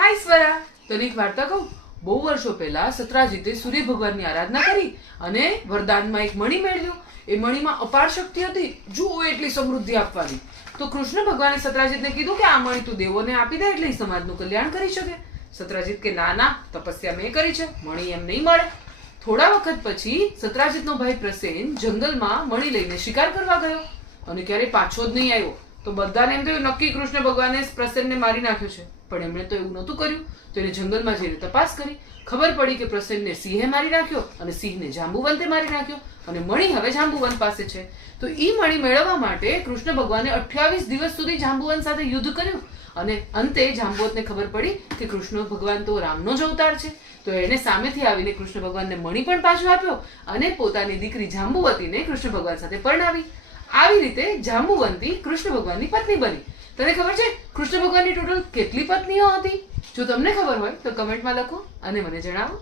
હાય સ્વરા, તને એક વાર્તા કહું. બહુ વર્ષો પહેલા સત્રાજીતે સૂર્ય ભગવાનની આરાધના કરી અને વરદાનમાં એક મણિ મેળવ્યો. એ મણિમાં અપાર શક્તિ હતી, જુઓ એટલી સમૃદ્ધિ આપવાની. તો કૃષ્ણ ભગવાને સત્રાજીતને કીધું કે આ મણિ તું દેવોને આપી દે એટલે સમાજનું કલ્યાણ કરી શકે. સત્રાજીત કે ના ના, તપસ્યા મેં કરી છે, મણિ એમ નહીં મળે. થોડા વખત પછી સત્રાજીતનો ભાઈ પ્રસેન જંગલમાં મણિ લઈને શિકાર કરવા ગયો અને ક્યારેય પાછો જ નહીં આવ્યો. તો બધાને એમ થયું નક્કી કૃષ્ણ ભગવાને પ્રસેનને મારી નાખ્યો છે, પણ એમણે તો એવું નહોતું કર્યું. તો એને જંગલમાં જઈને તપાસ કરી. ખબર પડી કે પ્રસેનને સિંહે મારી નાખ્યો અને સિંહને જાંબુવંતે મારી નાખ્યો અને મણિ હવે જાંબુવંત પાસે છે. તો ઈ મણિ મેળવવા માટે કૃષ્ણ ભગવાને 28 દિવસ સુધી જાંબુવંત સાથે યુદ્ધ કર્યું અને અંતે જાંબુવંતને ખબર પડી કે કૃષ્ણ ભગવાન તો રામનો જ અવતાર છે. તો એને સામેથી આવીને કૃષ્ણ ભગવાનને મણિ પણ પાછો આપ્યો અને પોતાની દીકરી જાંબુવતીને કૃષ્ણ ભગવાન સાથે પરણાવી. આવી રીતે જાંબુવંતી કૃષ્ણ ભગવાનની પત્ની બની. તને ખબર છે કૃષ્ણ ભગવાનની ટોટલ કેટલી પત્નીઓ હતી? જો તમને ખબર હોય તો કમેન્ટમાં લખો અને મને જણાવો.